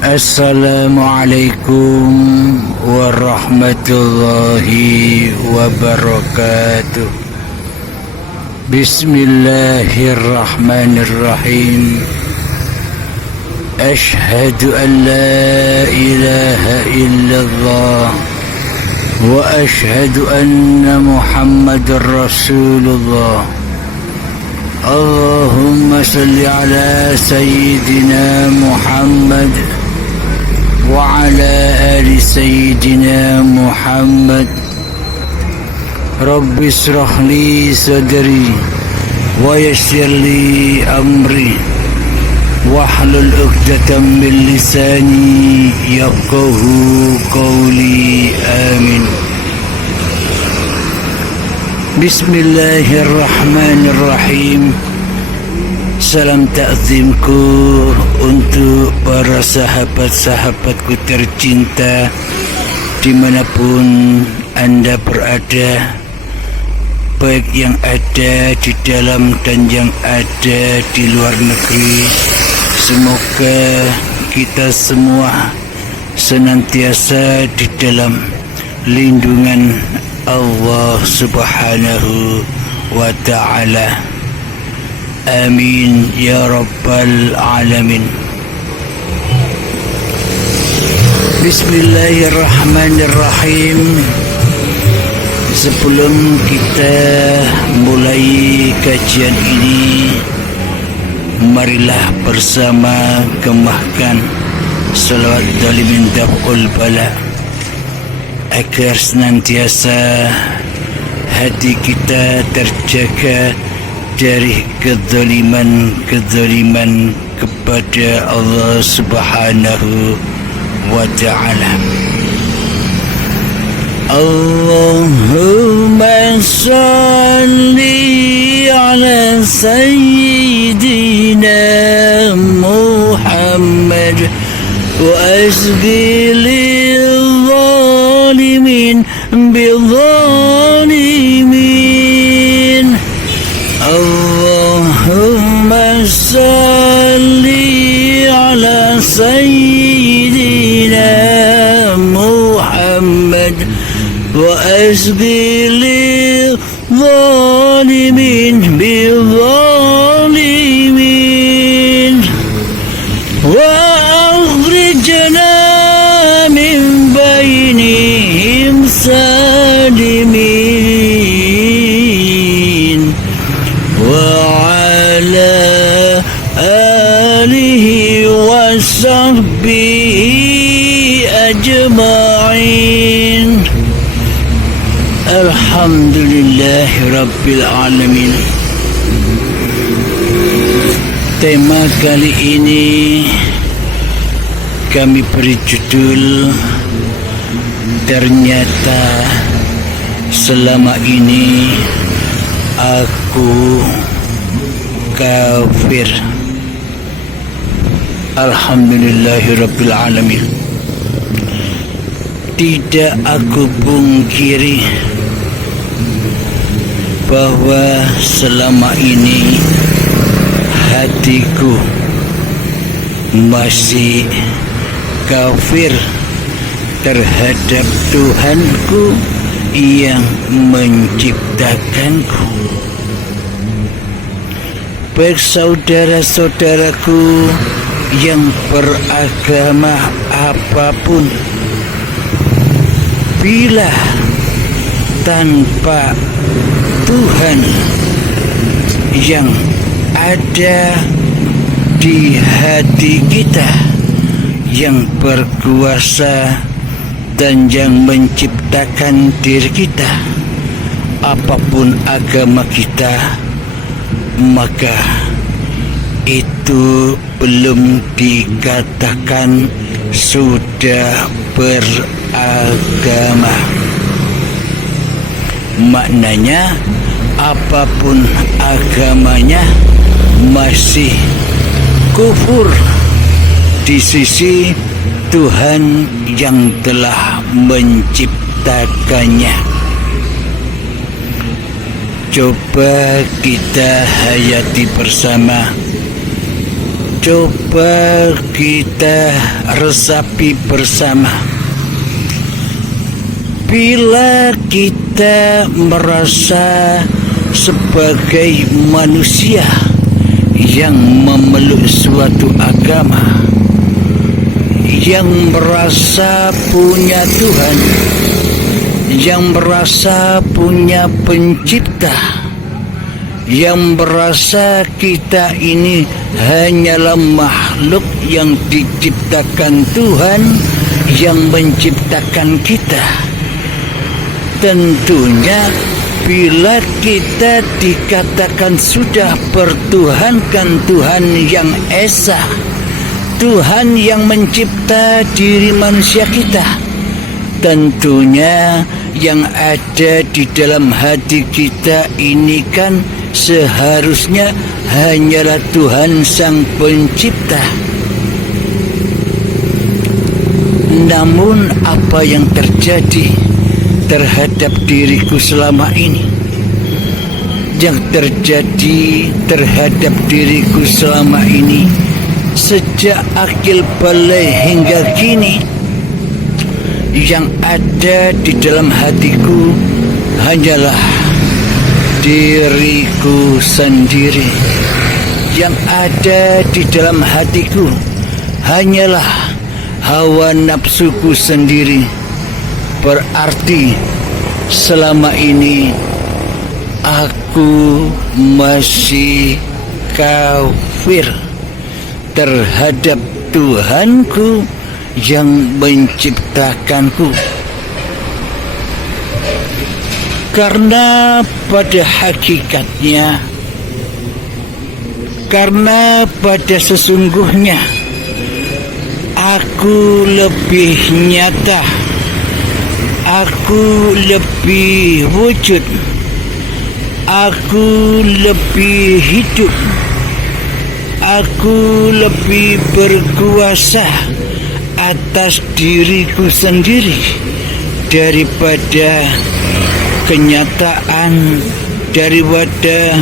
Assalamualaikum warahmatullahi wabarakatuh. Bismillahirrahmanirrahim. Ashhadu an la ilaha illallah wa ashhadu anna Muhammadar Rasulullah. Allahumma salli ala Sayyidina Muhammad wa ala ali Sayyidina Muhammad. Rabbi israh li sadri wa yassir li amri wahlul 'uqdatam min lisani yafqahu qawli. Amin. Bismillahirrahmanirrahim. Salam takzimku untuk para sahabat-sahabatku tercinta dimanapun Anda berada, baik yang ada di dalam dan yang ada di luar negeri. Semoga kita semua senantiasa di dalam lindungan Allah Subhanahu wa ta'ala. Amin ya rabbal alamin. Bismillahirrahmanirrahim. Sebelum kita mulai kajian ini, marilah bersama gemahkan salawat dalimin daf'ul bala agar senantiasa hati kita terjaga dari kezaliman kepada Allah Subhanahu wa ta'ala. Allahumma salli ala Sayyidina Muhammad wa asghil zalimin bizzalimin. Allahumma salli ala Sayyidina Muhammad wa asghil zalimin bizzalimin wa akhrijna min bainihim salimin wa ala alihi wa sahbihi ajma'in. Alhamdulillahi rabbil alamin. Tema kali ini kami beri judul Ternyata Selama Ini Aku Kafir. Alhamdulillahi rabbil alamin. Tidak aku pungkiri bahwa selama ini hatiku masih kafir terhadap Tuhanku yang menciptakanku. Baik saudara-saudaraku yang beragama apapun, bila tanpa Tuhan yang ada di hati kita, yang berkuasa dan yang menciptakan diri kita, apapun agama kita, maka itu belum dikatakan sudah beragama. Maknanya apapun agamanya masih kufur di sisi Tuhan yang telah menciptakannya. Coba kita hayati bersama Coba kita resapi bersama. Bila kita merasa sebagai manusia yang memeluk suatu agama, yang merasa punya Tuhan, yang merasa punya pencipta, yang merasa kita ini hanyalah makhluk yang diciptakan Tuhan, yang menciptakan kita. Tentunya bila kita dikatakan sudah bertuhankan Tuhan yang esa, Tuhan yang mencipta diri manusia kita, tentunya yang ada di dalam hati kita ini kan seharusnya hanyalah Tuhan Sang Pencipta. Namun apa yang terjadi terhadap diriku selama ini, yang terjadi terhadap diriku selama ini sejak akil balik hingga kini, yang ada di dalam hatiku hanyalah diriku sendiri. Yang ada di dalam hatiku hanyalah hawa nafsuku sendiri. Berarti selama ini aku masih kafir terhadap Tuhanku yang menciptakanku. Karena pada hakikatnya, karena pada sesungguhnya aku lebih nyata, aku lebih wujud, aku lebih hidup, aku lebih berkuasa atas diriku sendiri daripada kenyataan, daripada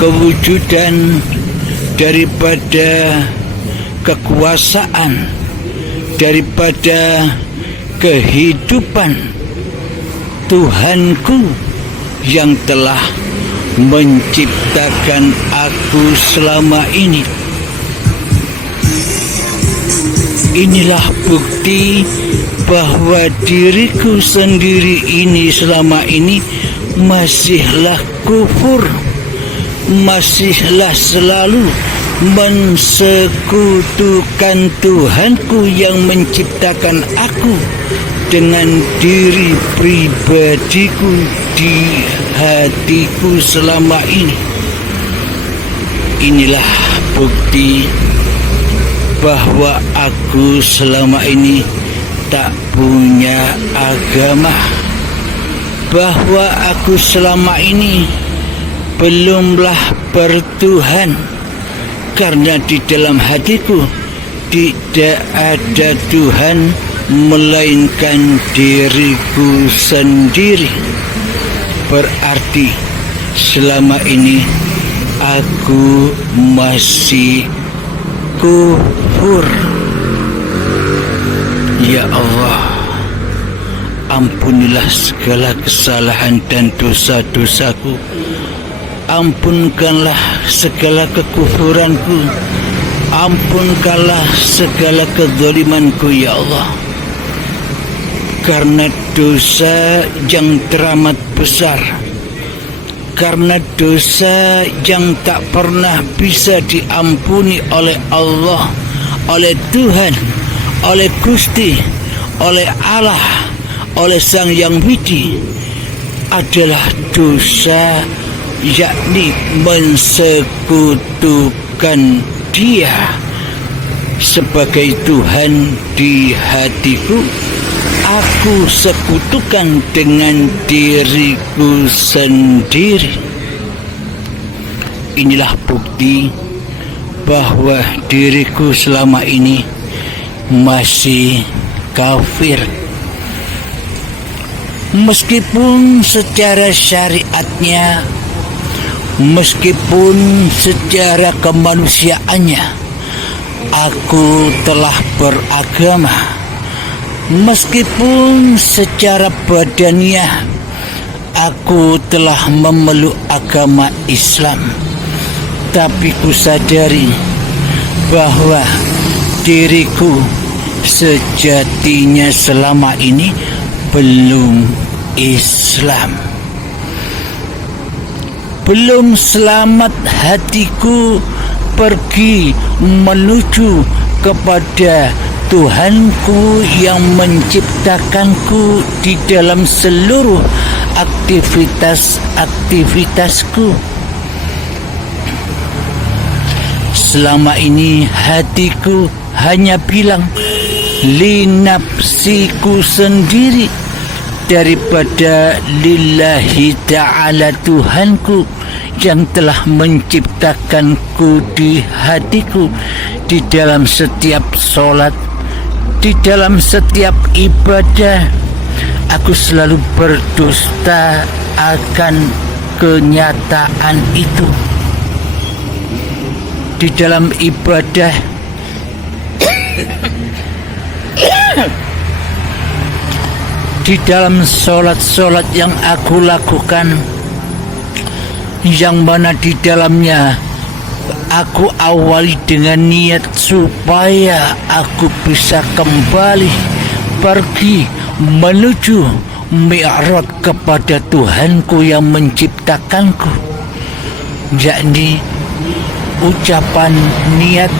kewujudan, daripada kekuasaan, daripada kehidupan Tuhanku yang telah menciptakan aku selama ini. Inilah bukti bahwa diriku sendiri ini selama ini masihlah kufur, masihlah selalu mensekutukan Tuhanku yang menciptakan aku dengan diri pribadiku di hatiku selama ini. Inilah bukti bahwa aku selama ini tak punya agama, bahwa aku selama ini belumlah bertuhan, karena di dalam hatiku tidak ada Tuhan melainkan diriku sendiri. Berarti selama ini aku masih kufur. Ya Allah, ampunilah segala kesalahan dan dosa-dosaku. Ampunkanlah segala kekufuranku. Ampunkanlah segala kezalimanku, ya Allah. Karena dosa yang teramat besar, karena dosa yang tak pernah bisa diampuni oleh Allah, oleh Tuhan, oleh Gusti, oleh Allah, oleh Sang Yang Widi, adalah dosa, yakni mensekutukan Dia sebagai Tuhan di hatiku. Aku sekutukan dengan diriku sendiri. Inilah bukti bahwa diriku selama ini masih kafir. Meskipun secara syariatnya, meskipun secara kemanusiaannya, aku telah beragama, meskipun secara badaniah aku telah memeluk agama Islam, tapi ku sadari bahwa diriku sejatinya selama ini belum Islam. Belum selamat hatiku pergi menuju kepada Tuhanku yang menciptakanku di dalam seluruh aktivitas-aktivitasku. Selama ini hatiku hanya bilang li nafsiku sendiri daripada lillahi ta'ala Tuhanku yang telah menciptakanku di hatiku, di dalam setiap solat, di dalam setiap ibadah. Aku selalu berdusta akan kenyataan itu. Di dalam ibadah di dalam solat-solat yang aku lakukan, yang mana di dalamnya aku awali dengan niat supaya aku bisa kembali pergi menuju mi'raj kepada Tuhanku yang menciptakanku, yakni ucapan niat.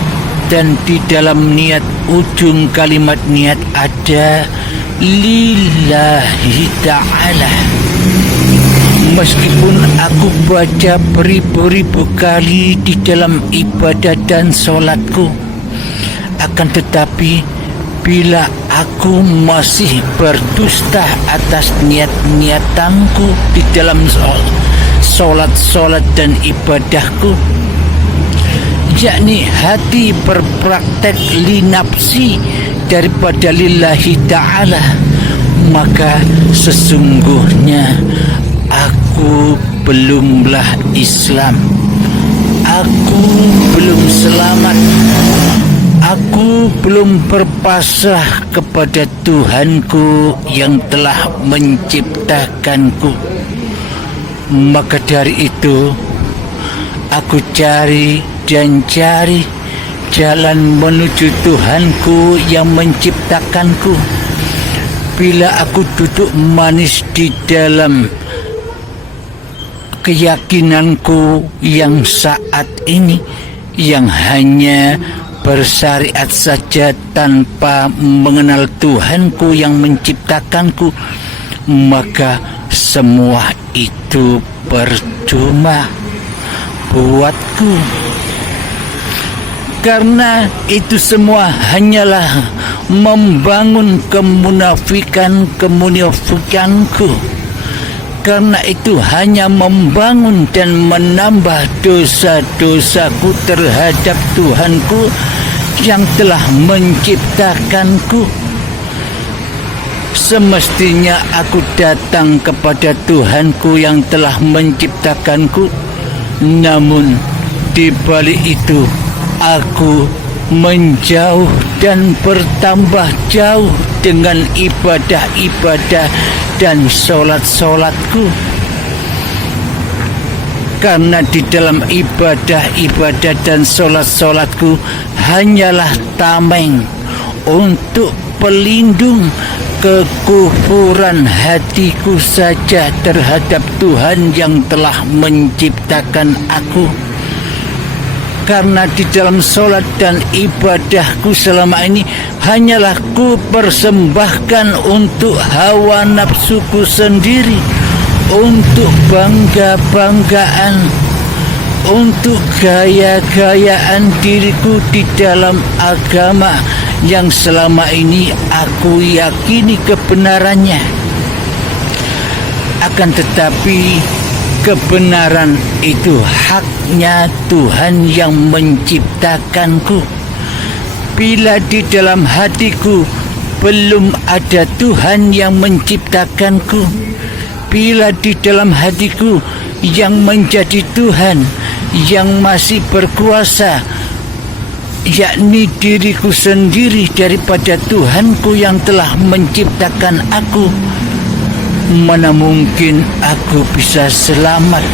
Dan di dalam niat, ujung kalimat niat ada lillahi ta'ala. Meskipun aku baca beribu-ribu kali di dalam ibadah dan solatku, akan tetapi bila aku masih berdusta atas niat-niatanku di dalam solat-solat dan ibadahku, yakni hati berpraktek li nafsi daripada lillahi ta'ala, maka sesungguhnya aku belumlah Islam. Aku belum selamat. Aku belum berpasrah kepada Tuhanku yang telah menciptakanku. Maka dari itu aku cari dan cari jalan menuju Tuhanku yang menciptakanku. Bila aku duduk manis di dalam keyakinanku yang saat ini, yang hanya bersyariat saja tanpa mengenal Tuhanku yang menciptakanku, maka semua itu percuma buatku. Karena itu semua hanyalah membangun kemunafikanku. Karena itu hanya membangun dan menambah dosa-dosaku terhadap Tuhanku yang telah menciptakanku. Semestinya aku datang kepada Tuhanku yang telah menciptakanku, namun di balik itu aku menjauh dan bertambah jauh dengan ibadah-ibadah dan solat-solatku. Karena di dalam ibadah-ibadah dan solat-solatku hanyalah tameng untuk pelindung kekufuran hatiku saja terhadap Tuhan yang telah menciptakan aku. Karena di dalam solat dan ibadahku selama ini hanyalah ku persembahkan untuk hawa nafsuku sendiri, untuk bangga-banggaan, untuk gaya-gayaan diriku di dalam agama yang selama ini aku yakini kebenarannya. Akan tetapi kebenaran itu haknya Tuhan yang menciptakanku. Bila di dalam hatiku belum ada Tuhan yang menciptakanku, bila di dalam hatiku yang menjadi Tuhan yang masih berkuasa yakni diriku sendiri daripada Tuhanku yang telah menciptakan aku, mana mungkin aku bisa selamat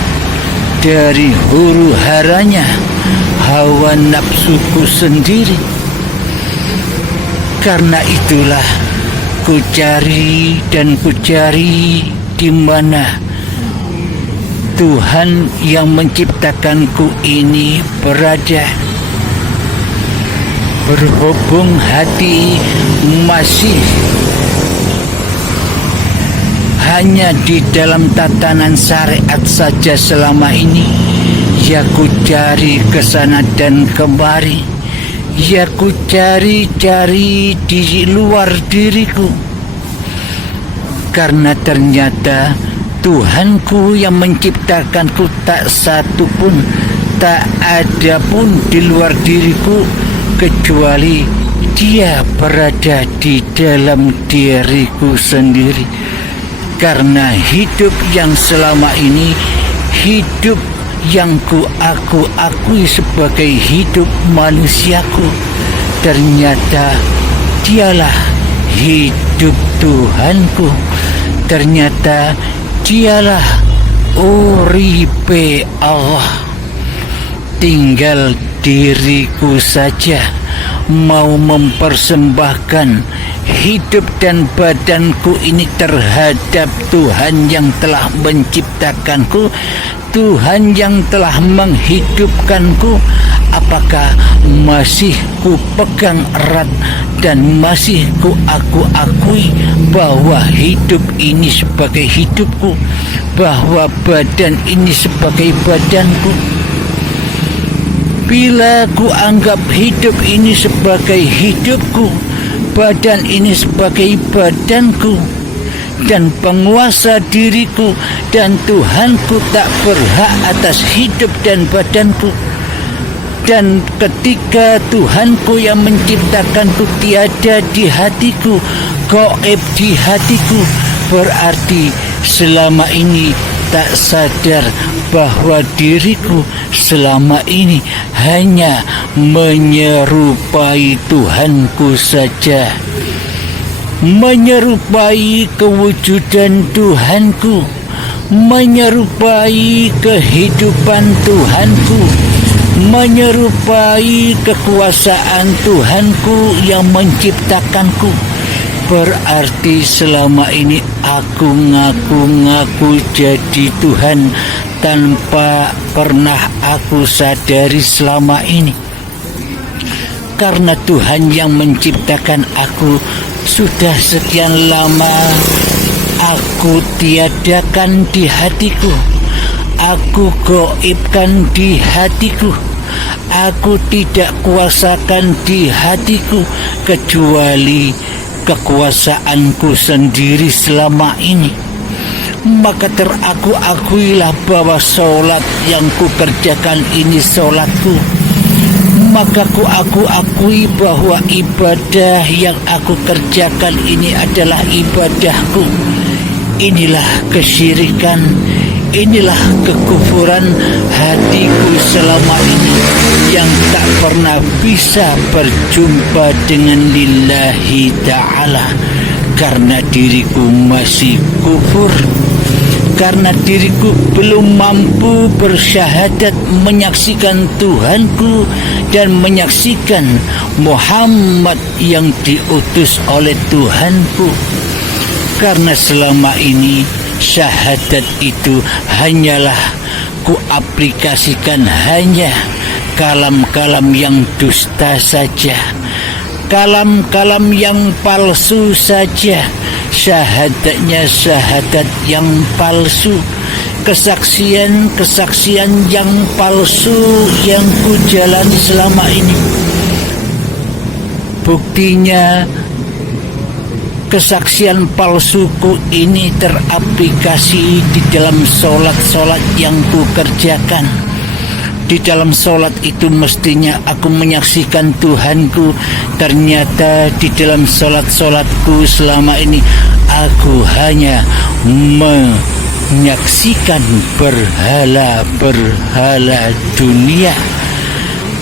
dari huru haranya hawa nafsuku sendiri. Karena itulah ku cari dan ku cari di mana Tuhan yang menciptakanku ini berada. Berhubung hati masih hanya di dalam tatanan syariat saja selama ini, ya ku cari ke sana dan kemari, ya ku cari-cari di luar diriku. Karena ternyata Tuhanku yang menciptakanku tak satu pun, tak ada pun di luar diriku, kecuali Dia berada di dalam diriku sendiri. Karena hidup yang selama ini, hidup yang aku akui sebagai hidup manusiaku, ternyata Dialah hidup Tuhanku. Ternyata Dialah uripe Allah. Tinggal diriku saja mau mempersembahkan hidup dan badanku ini terhadap Tuhan yang telah menciptakanku, Tuhan yang telah menghidupkanku. Apakah masih ku pegang erat dan masih aku akui bahwa hidup ini sebagai hidupku, bahwa badan ini sebagai badanku? Bila ku anggap hidup ini sebagai hidupku, badan ini sebagai badanku, dan penguasa diriku dan Tuhanku tak berhak atas hidup dan badanku, dan ketika Tuhanku yang menciptakanku tiada di hatiku, gaib di hatiku, berarti selama ini tak sadar bahwa diriku selama ini hanya menyerupai Tuhanku saja, menyerupai kewujudan Tuhanku, menyerupai kehidupan Tuhanku, menyerupai kekuasaan Tuhanku yang menciptakanku. Berarti selama ini aku ngaku-ngaku jadi Tuhan tanpa pernah aku sadari selama ini. Karena Tuhan yang menciptakan aku sudah sekian lama aku tiadakan di hatiku, aku gaibkan di hatiku, aku tidak kuasakan di hatiku, kecuali kekuasaanku sendiri selama ini. Maka akuilah bahwa solat yang ku kerjakan ini solatku. Maka aku akui bahwa ibadah yang aku kerjakan ini adalah ibadahku. Inilah kesyirikan, inilah kekufuran hatiku selama ini yang tak pernah bisa berjumpa dengan lillahi ta'ala. Karena diriku masih kufur, karena diriku belum mampu bersyahadat menyaksikan Tuhanku dan menyaksikan Muhammad yang diutus oleh Tuhanku. Karena selama ini syahadat itu hanyalah kuaplikasikan hanya kalam-kalam yang dusta saja, kalam-kalam yang palsu saja. Syahadatnya syahadat yang palsu, kesaksian yang palsu yang ku jalani selama ini. Buktinya kesaksian palsuku ini teraplikasi di dalam solat-solat yang ku kerjakan. Di dalam solat itu mestinya aku menyaksikan Tuhanku. Ternyata di dalam solat-solatku selama ini aku hanya menyaksikan berhala-berhala dunia.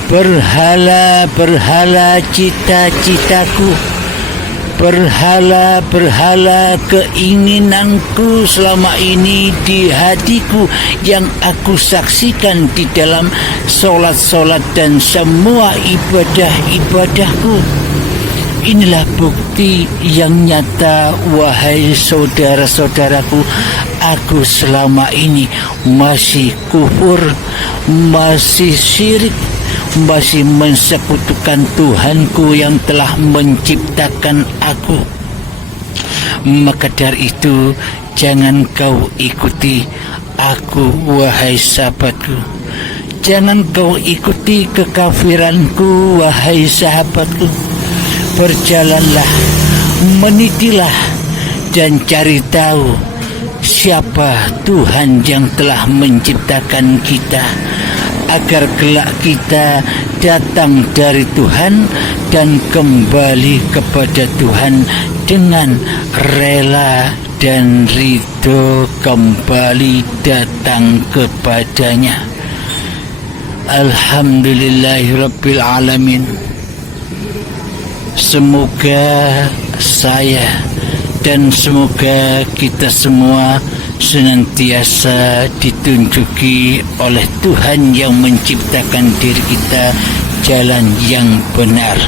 berhala-berhala cita-citaku, berhala-berhala keinginanku selama ini di hatiku yang aku saksikan di dalam solat-solat dan semua ibadah-ibadahku. Inilah bukti yang nyata, wahai saudara-saudaraku, aku selama ini masih kufur, masih syirik, masih mensekutukan Tuhanku yang telah menciptakan aku. Maka dari itu, jangan kau ikuti aku, wahai sahabatku. Jangan kau ikuti kekafiranku, wahai sahabatku. Berjalanlah, menitilah, dan cari tahu siapa Tuhan yang telah menciptakan kita, agar kelak kita datang dari Tuhan dan kembali kepada Tuhan dengan rela dan ridho, kembali datang kepadanya. Alhamdulillahirabbil alamin. Semoga saya dan semoga kita semua senantiasa ditunjuki oleh Tuhan yang menciptakan diri kita jalan yang benar,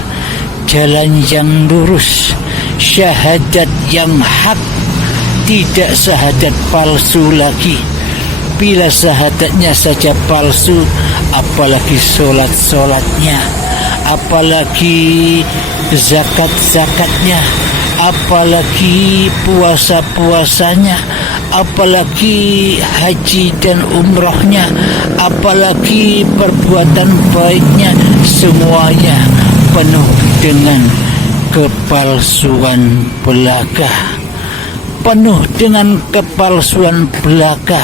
jalan yang lurus, syahadat yang hak, tidak syahadat palsu lagi. Bila syahadatnya saja palsu, apalagi solat-solatnya, apalagi zakat-zakatnya, apalagi puasa-puasanya, apalagi haji dan umrohnya, apalagi perbuatan baiknya, semuanya penuh dengan kepalsuan belaka. Penuh dengan kepalsuan belaka,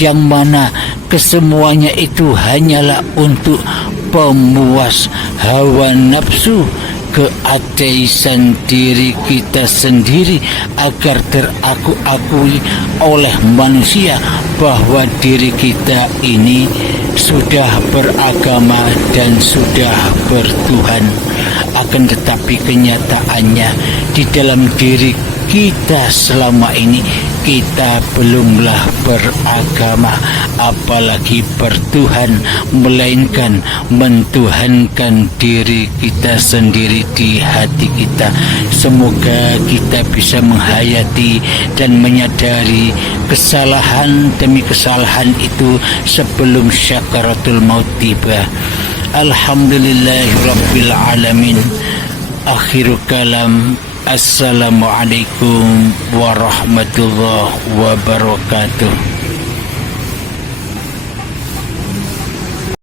yang mana kesemuanya itu hanyalah untuk pemuas hawa nafsu, keateisan diri kita sendiri, agar teraku-akui oleh manusia bahwa diri kita ini sudah beragama dan sudah bertuhan. Akan tetapi kenyataannya di dalam diri kita selama ini kita belumlah beragama, apalagi bertuhan, melainkan mentuhankan diri kita sendiri di hati kita. Semoga kita bisa menghayati dan menyadari kesalahan demi kesalahan itu sebelum syakaratul maut tiba. Alhamdulillahirabbil alamin. Akhirul kalam. Assalamualaikum warahmatullahi wabarakatuh.